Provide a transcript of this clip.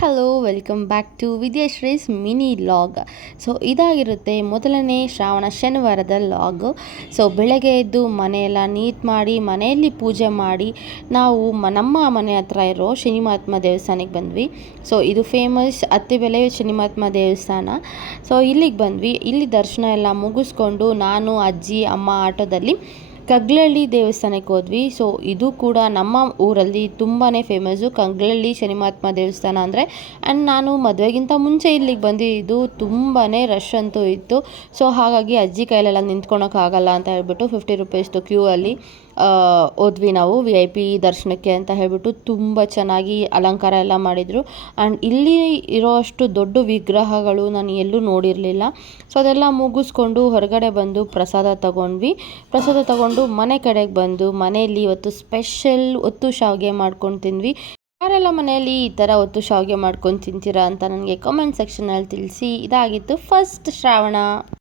Hello welcome back to Vidyashree's mini vlog. So ಇದಾಗಿರುತ್ತೆ ಮೊದಲನೇ Shravana ಶನಿವಾರದ ಲಾಗು. So ಬೆಳಗ್ಗೆ ಎದ್ದು ಮನೆಯೆಲ್ಲ ನೀಟ್ ಮಾಡಿ ಮನೆಯಲ್ಲಿ ಪೂಜೆ ಮಾಡಿ ನಾವು ನಮ್ಮ ಮನೆ ಹತ್ರ ಇರೋ ಶನಿ ಮಹಾತ್ಮ ದೇವಸ್ಥಾನಕ್ಕೆ ಬಂದ್ವಿ. ಸೊ ಇದು ಫೇಮಸ್ ಅತ್ತಿಬೆಲೆ ಶನಿ ಮಹಾತ್ಮ ದೇವಸ್ಥಾನ. ಸೊ ಇಲ್ಲಿಗೆ ಬಂದ್ವಿ. ಇಲ್ಲಿ ದರ್ಶನ ಎಲ್ಲ ಮುಗಿಸ್ಕೊಂಡು ನಾನು ಅಜ್ಜಿ ಅಮ್ಮ ಆಟೋದಲ್ಲಿ ಕಗ್ಲಳ್ಳಿ ದೇವಸ್ಥಾನಕ್ಕೆ ಹೋದ್ವಿ. ಸೊ ಇದು ಕೂಡ ನಮ್ಮ ಊರಲ್ಲಿ ತುಂಬಾ ಫೇಮಸ್ಸು ಕಗ್ಲಳ್ಳಿ ಶನಿ ಮಹಾತ್ಮ ದೇವಸ್ಥಾನ ಅಂದರೆ. ಆ್ಯಂಡ್ ನಾನು ಮದುವೆಗಿಂತ ಮುಂಚೆ ಇಲ್ಲಿಗೆ ಬಂದಿದ್ದು ತುಂಬಾ ರಶ್ ಅಂತೂ ಇತ್ತು. ಸೊ ಹಾಗಾಗಿ ಅಜ್ಜಿ ಕೈಲೆಲ್ಲ ನಿಂತ್ಕೊಳಕ್ಕಾಗಲ್ಲ ಅಂತ ಹೇಳ್ಬಿಟ್ಟು 50 ರೂಪೀಸ್ದು ಕ್ಯೂ ಅಲ್ಲಿ ಹೋದ್ವಿ ನಾವು VIP ದರ್ಶನಕ್ಕೆ ಅಂತ ಹೇಳ್ಬಿಟ್ಟು. ತುಂಬ ಚೆನ್ನಾಗಿ ಅಲಂಕಾರ ಎಲ್ಲ ಮಾಡಿದರು. ಆ್ಯಂಡ್ ಇಲ್ಲಿ ಇರೋ ಅಷ್ಟು ದೊಡ್ಡ ವಿಗ್ರಹಗಳು ನಾನು ಎಲ್ಲೂ ನೋಡಿರಲಿಲ್ಲ. ಸೊ ಅದೆಲ್ಲ ಮುಗಿಸ್ಕೊಂಡು ಹೊರಗಡೆ ಬಂದು ಪ್ರಸಾದ ತಗೊಂಡು ಮನೆ ಕಡೆಗೆ ಬಂದು ಮನೆಯಲ್ಲಿ ಇವತ್ತು ಸ್ಪೆಷಲ್ ಒತ್ತು ಶಾವಿಗೆ ಮಾಡ್ಕೊಂಡು ತಿಂದ್ವಿ. ಯಾರೆಲ್ಲ ಮನೆಯಲ್ಲಿ ಈ ಥರ ಒತ್ತು ಶಾವಿಗೆ ಮಾಡ್ಕೊಂಡು ತಿಂತೀರಾ ಅಂತ ನನಗೆ ಕಾಮೆಂಟ್ ಸೆಕ್ಷನಲ್ಲಿ ತಿಳಿಸಿ. ಇದಾಗಿತ್ತು ಫಸ್ಟ್ ಶ್ರಾವಣ.